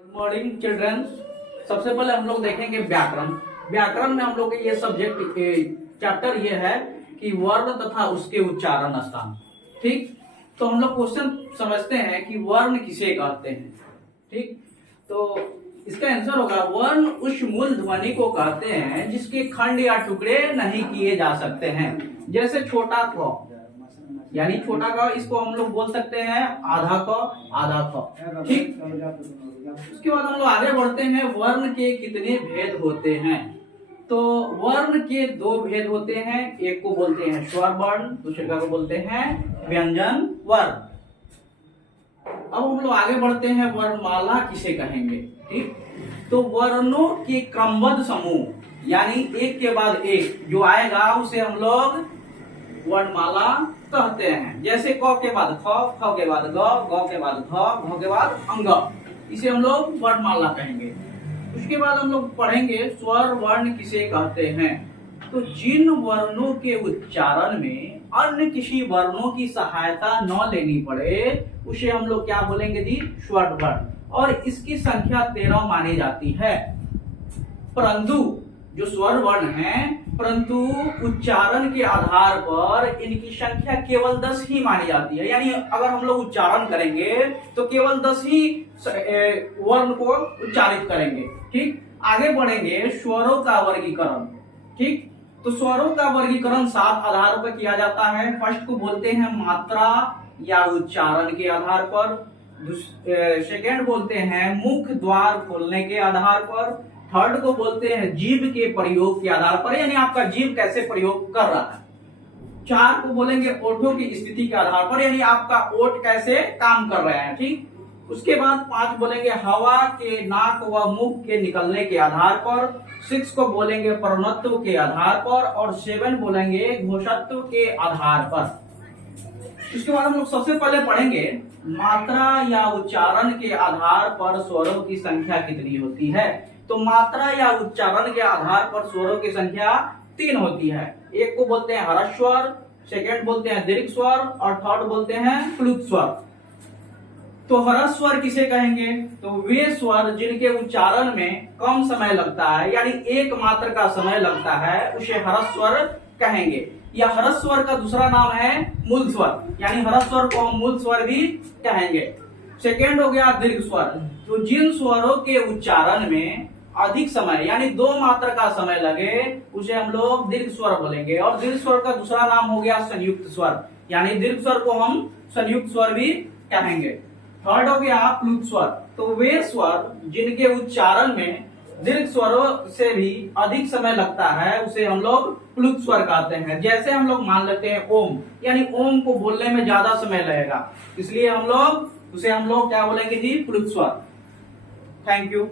Good morning children. सबसे पहले हम लोग देखेंगे व्याकरण। व्याकरण में हम लोग के ये सब्जेक्ट चैप्टर ये है कि वर्ण तथा उसके उच्चारण स्थान। ठीक, तो हम लोग क्वेश्चन समझते हैं कि वर्ण किसे कहते हैं। ठीक, तो इसका आंसर होगा वर्ण उस मूल ध्वनि को कहते हैं जिसके खंड या टुकड़े नहीं किए जा सकते हैं। जैसे छोटा क, यानी छोटा क, इसको हम लोग बोल सकते हैं आधा क, आधा क। ठीक, उसके बाद हम लोग आगे बढ़ते हैं। वर्ण के कितने भेद होते हैं? तो वर्ण के दो भेद होते हैं। एक को बोलते हैं स्वर वर्ण, दूसरे को बोलते हैं व्यंजन वर्ण। अब हम लोग आगे बढ़ते हैं, वर्णमाला किसे कहेंगे। ठीक, तो वर्णों के क्रमबद्ध समूह, यानी एक के बाद एक जो आएगा उसे हम लोग वर्णमाला कहते हैं। जैसे क के बाद ख, ख के बाद ग, ग के बाद घ, घ के बाद अंग, इसे हम लोग वर्णमाला कहेंगे। उसके बाद हम लोग पढ़ेंगे स्वर वर्ण किसे कहते हैं। तो जिन वर्णों के उच्चारण में अन्य किसी वर्णों की सहायता न लेनी पड़े उसे हम लोग क्या बोलेंगे जी? स्वर वर्ण। और इसकी संख्या 13 मानी जाती है। परंतु जो स्वर वर्ण है, परंतु उच्चारण के आधार पर इनकी संख्या केवल 10 ही मानी जाती है। यानी अगर हम लोग उच्चारण करेंगे तो केवल 10 ही वर्ण को उच्चारित करेंगे। ठीक, आगे बढ़ेंगे स्वरों का वर्गीकरण। ठीक, तो स्वरों का वर्गीकरण 7 आधारों पर किया जाता है। फर्स्ट को बोलते हैं मात्रा या उच्चारण के आधार पर, सेकेंड बोलते हैं मुख द्वार खोलने के आधार पर, थर्ड को बोलते हैं जीभ के प्रयोग के आधार पर, यानी आपका जीभ कैसे प्रयोग कर रहा है। 4 को बोलेंगे ओठों की स्थिति के आधार पर, यानी आपका ओठ कैसे काम कर रहे हैं। ठीक, उसके बाद 5 बोलेंगे हवा के नाक व मुख के निकलने के आधार पर, 6 को बोलेंगे प्रणत्व के आधार पर, और 7 बोलेंगे घोषत्व के आधार पर। इसके बाद हम लोग सबसे पहले पढ़ेंगे मात्रा या उच्चारण के आधार पर स्वरों की संख्या कितनी होती है। तो मात्रा या उच्चारण के आधार पर स्वरों की संख्या 3 होती है। एक को बोलते हैं ह्रस्व स्वर, सेकंड बोलते हैं दीर्घ स्वर, और थर्ड बोलते हैं प्लुत स्वर। तो ह्रस्व स्वर किसे कहेंगे? तो वे स्वर जिनके उच्चारण में कम समय लगता है, यानी एक मात्र का समय लगता है, उसे ह्रस्व स्वर कहेंगे। या ह्रस्व स्वर का दूसरा नाम है मूल स्वर, यानी ह्रस्व स्वर को हम मूल स्वर भी कहेंगे। सेकेंड हो गया दीर्घ स्वर। तो जिन स्वरों के उच्चारण में अधिक समय, यानी 2 मात्र का समय लगे, उसे हम लोग दीर्घ स्वर बोलेंगे। और दीर्घ स्वर का दूसरा नाम हो गया संयुक्त स्वर, यानी दीर्घ स्वर को हम संयुक्त स्वर भी कहेंगे। थर्ड हो गया प्लुत स्वर। तो वे स्वर जिनके उच्चारण में दीर्घ स्वरों से भी अधिक समय लगता है उसे हम लोग प्लुत स्वर कहते हैं। जैसे हम लोग मान लेते हैं ओम, यानी ओम को बोलने में ज्यादा समय लगेगा, इसलिए हम लोग क्या बोलेंगे जी? प्लुत स्वर। Thank you.